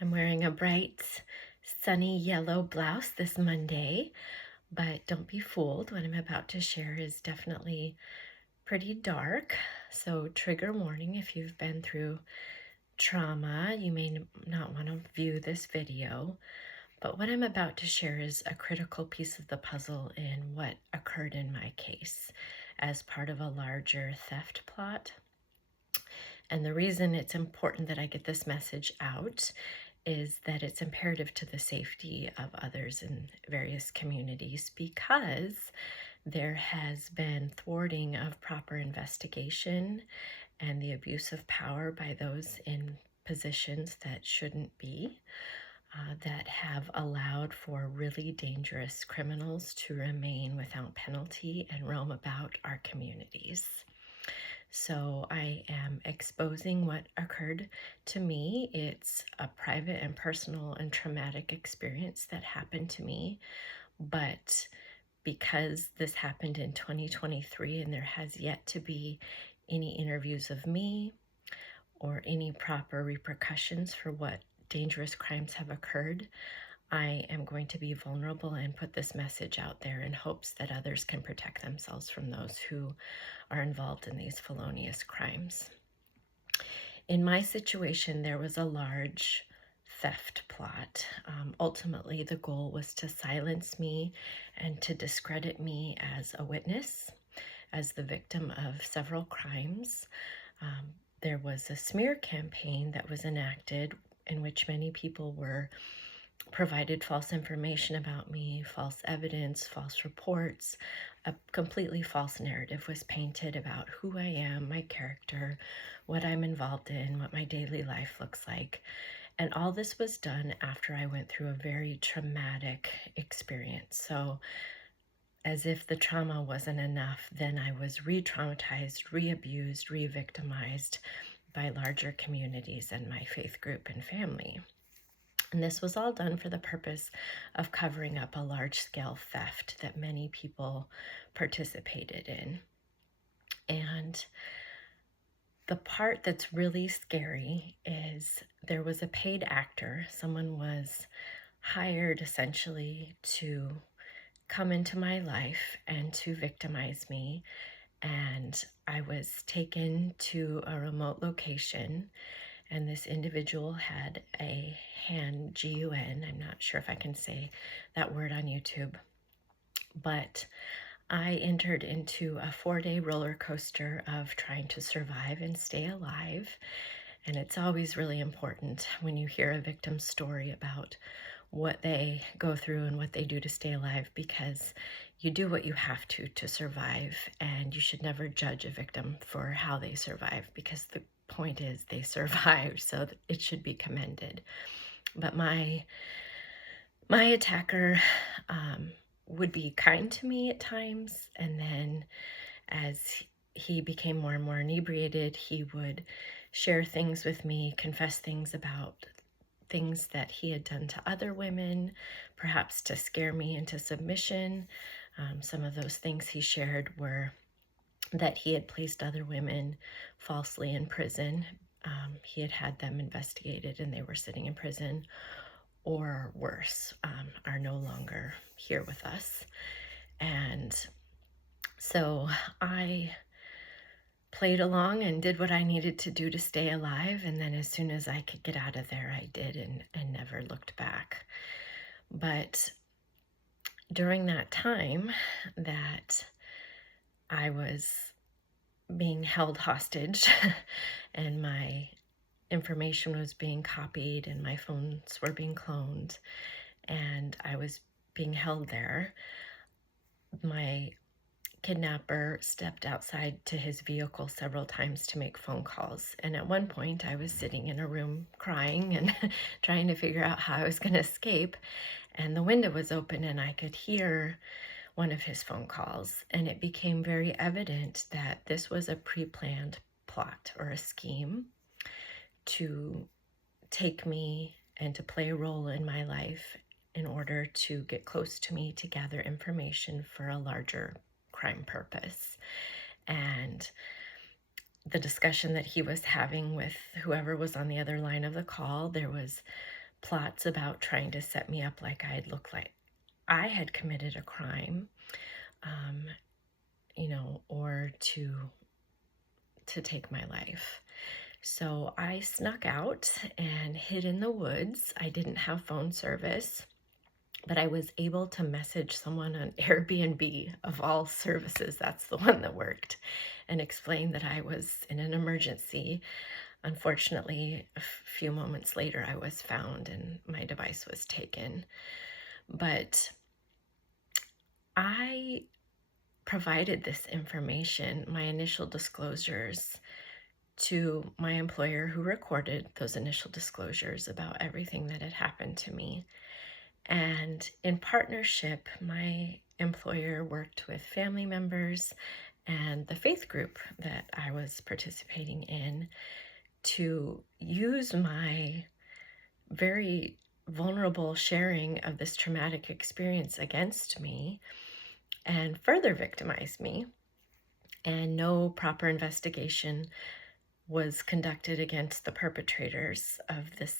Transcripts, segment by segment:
I'm wearing a bright, sunny yellow blouse this Monday, but don't be fooled. What I'm about to share is definitely pretty dark. So, trigger warning if you've been through trauma, you may not want to view this video. But what I'm about to share is a critical piece of the puzzle in what occurred in my case as part of a larger theft plot. And the reason it's important that I get this message out is that it's imperative to the safety of others in various communities because there has been thwarting of proper investigation and the abuse of power by those in positions that shouldn't be, that have allowed for really dangerous criminals to remain without penalty and roam about our communities. So I am exposing what occurred to me. It's a private and personal and traumatic experience that happened to me. But because this happened in 2023 and there has yet to be any interviews of me or any proper repercussions for what dangerous crimes have occurred, I am going to be vulnerable and put this message out there in hopes that others can protect themselves from those who are involved in these felonious crimes. In my situation, there was a large theft plot. Ultimately, the goal was to silence me and to discredit me as a witness, as the victim of several crimes. There was a smear campaign that was enacted in which many people were provided false information about me, false evidence, false reports. A completely false narrative was painted about who I am, my character, what I'm involved in, what my daily life looks like. And all this was done after I went through a very traumatic experience. So, as if the trauma wasn't enough, then I was re traumatized, re abused, re victimized by larger communities and my faith group and family. And this was all done for the purpose of covering up a large-scale theft that many people participated in. And the part that's really scary is there was a paid actor. Someone was hired essentially to come into my life and to victimize me. And I was taken to a remote location, and this individual had a hand, G-U-N, I'm not sure if I can say that word on YouTube, but I entered into a 4-day roller coaster of trying to survive and stay alive. And it's always really important when you hear a victim's story about what they go through and what they do to stay alive, because you do what you have to survive, and you should never judge a victim for how they survive, because the point is they survived, so it should be commended. But my attacker would be kind to me at times, and then as he became more and more inebriated, he would share things with me, confess things about things that he had done to other women, perhaps to scare me into submission. Some of those things he shared were that he had placed other women falsely in prison. He had had them investigated and they were sitting in prison, or worse, are no longer here with us. And so I played along and did what I needed to do to stay alive. And then as soon as I could get out of there, I did, and never looked back. But during that time that I was being held hostage and my information was being copied and my phones were being cloned and I was being held there, my kidnapper stepped outside to his vehicle several times to make phone calls. And at one point, I was sitting in a room crying and trying to figure out how I was going to escape. And the window was open and I could hear one of his phone calls. And it became very evident that this was a pre-planned plot or a scheme to take me and to play a role in my life in order to get close to me to gather information for a larger crime purpose. And the discussion that he was having with whoever was on the other line of the call, there was plots about trying to set me up like I'd look like I had committed a crime, um, or to take my life. So I snuck out and hid in the woods. I didn't have phone service, but I was able to message someone on Airbnb, of all services. That's the one that worked, and explain that I was in an emergency. Unfortunately, a few moments later, I was found and my device was taken. But I provided this information, my initial disclosures, to my employer, who recorded those initial disclosures about everything that had happened to me. And in partnership, my employer worked with family members and the faith group that I was participating in to use my very vulnerable sharing of this traumatic experience against me and further victimize me. And no proper investigation was conducted against the perpetrators of this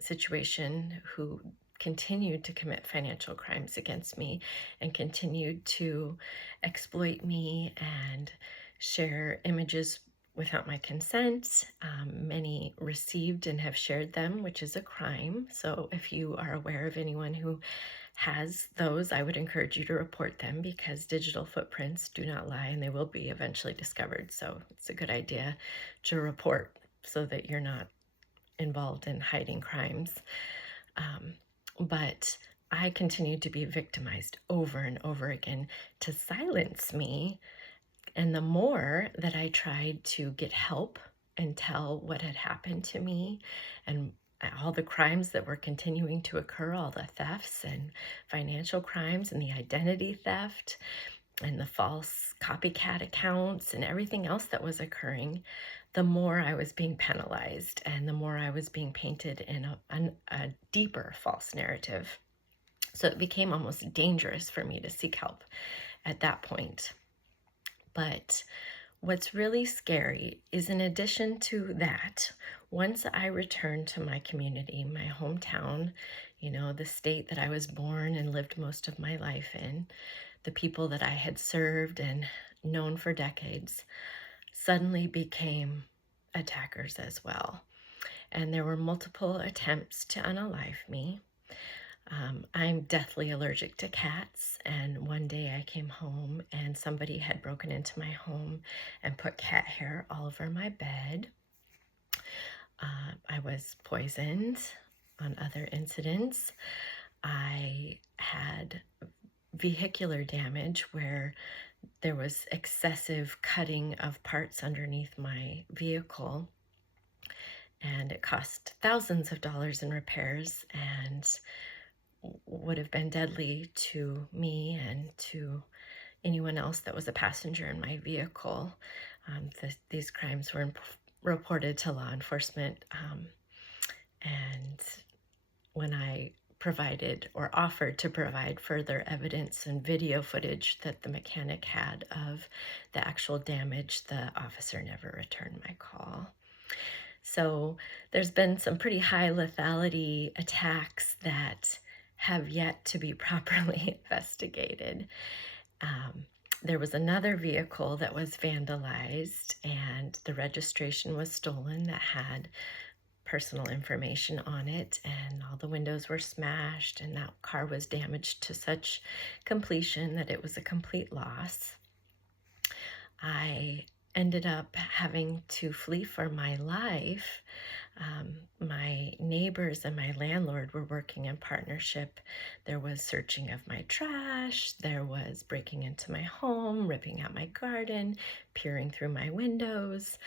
situation, who continued to commit financial crimes against me and continued to exploit me and share images without my consent. Many received and have shared them, which is a crime. So if you are aware of anyone who has those, I would encourage you to report them, because digital footprints do not lie and they will be eventually discovered. So it's a good idea to report so that you're not involved in hiding crimes. But I continued to be victimized over and over again to silence me. And the more that I tried to get help and tell what had happened to me and all the crimes that were continuing to occur, all the thefts and financial crimes and the identity theft and the false copycat accounts and everything else that was occurring, the more I was being penalized and the more I was being painted in a deeper false narrative. So it became almost dangerous for me to seek help at that point. But what's really scary is, in addition to that, once I returned to my community, my hometown, the state that I was born and lived most of my life in, the people that I had served and known for decades, suddenly became attackers as well. And there were multiple attempts to unalive me. I'm deathly allergic to cats, and one day I came home and somebody had broken into my home and put cat hair all over my bed. I was poisoned on other incidents. I had vehicular damage where there was excessive cutting of parts underneath my vehicle, and it cost thousands of dollars in repairs and would have been deadly to me and to anyone else that was a passenger in my vehicle. These crimes were reported to law enforcement, and when I provided or offered to provide further evidence and video footage that the mechanic had of the actual damage, the officer never returned my call. So there's been some pretty high lethality attacks that have yet to be properly investigated. There was another vehicle that was vandalized and the registration was stolen that had personal information on it, and all the windows were smashed, and that car was damaged to such completion that it was a complete loss. I ended up having to flee for my life. My neighbors and my landlord were working in partnership. There was searching of my trash, there was breaking into my home, ripping out my garden, peering through my windows.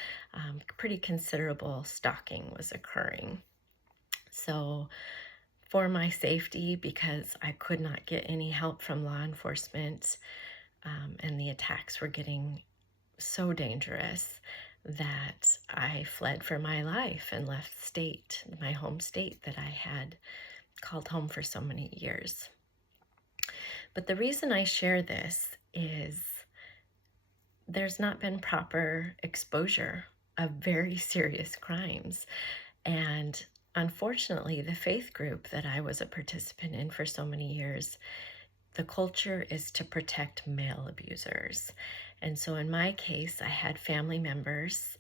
Pretty considerable stalking was occurring. So for my safety, because I could not get any help from law enforcement, and the attacks were getting so dangerous, that I fled for my life and left state, my home state that I had called home for so many years. But the reason I share this is there's not been proper exposure of very serious crimes. And unfortunately, the faith group that I was a participant in for so many years, the culture is to protect male abusers. And so in my case, I had family members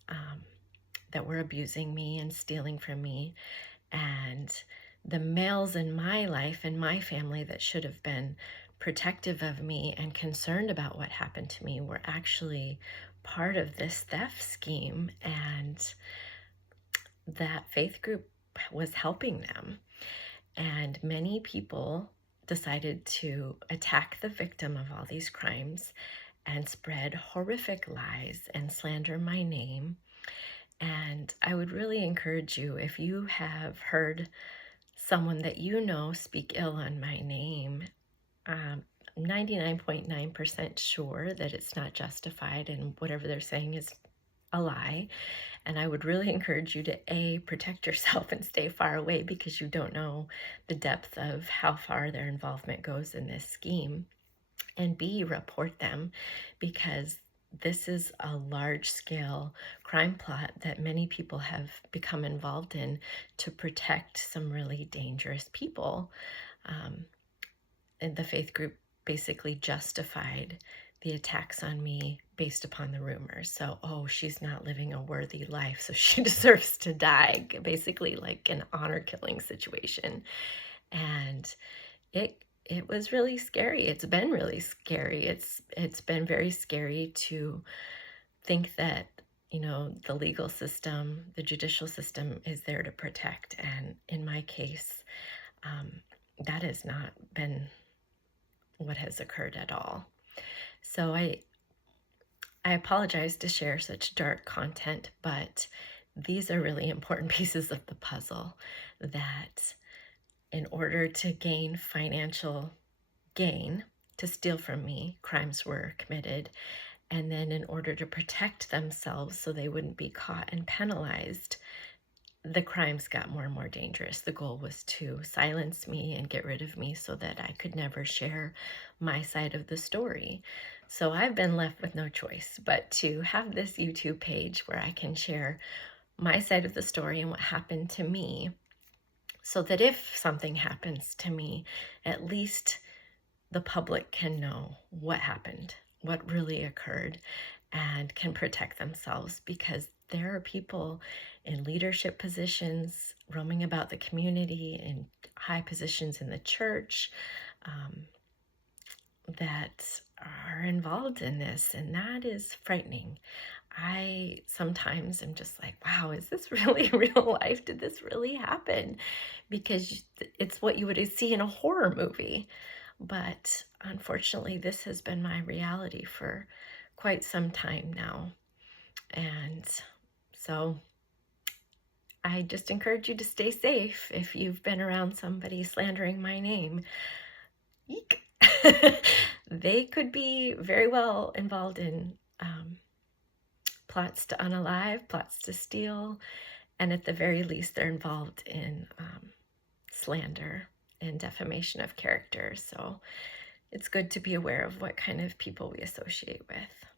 that were abusing me and stealing from me. And the males in my life and my family that should have been protective of me and concerned about what happened to me were actually part of this theft scheme. And that faith group was helping them. And many people decided to attack the victim of all these crimes and spread horrific lies and slander my name. And I would really encourage you, if you have heard someone that you know speak ill on my name, um, 99.9% sure that it's not justified and whatever they're saying is a lie. And I would really encourage you to A, protect yourself and stay far away because you don't know the depth of how far their involvement goes in this scheme. And B, report them because this is a large scale crime plot that many people have become involved in to protect some really dangerous people. And the faith group basically justified the attacks on me based upon the rumors. So, oh, she's not living a worthy life, so she deserves to die, basically like an honor killing situation. And it was really scary. It's been really scary. It's been very scary to think that, the legal system, the judicial system is there to protect. And in my case, that has not been what has occurred at all. So I apologize to share such dark content, but these are really important pieces of the puzzle that in order to gain financial gain, to steal from me, crimes were committed. And then in order to protect themselves so they wouldn't be caught and penalized, the crimes got more and more dangerous. The goal was to silence me and get rid of me so that I could never share my side of the story. So I've been left with no choice but to have this YouTube page where I can share my side of the story and what happened to me so that if something happens to me, at least the public can know what happened, what really occurred, and can protect themselves because there are people in leadership positions roaming about the community in high positions in the church that are involved in this, and that is frightening. I sometimes am just like, wow, is this really real life? Did this really happen? Because it's what you would see in a horror movie. But unfortunately, this has been my reality for quite some time now. And so I just encourage you to stay safe if you've been around somebody slandering my name. Eek. They could be very well involved in plots to unalive, plots to steal, and at the very least, they're involved in slander and defamation of character. So it's good to be aware of what kind of people we associate with.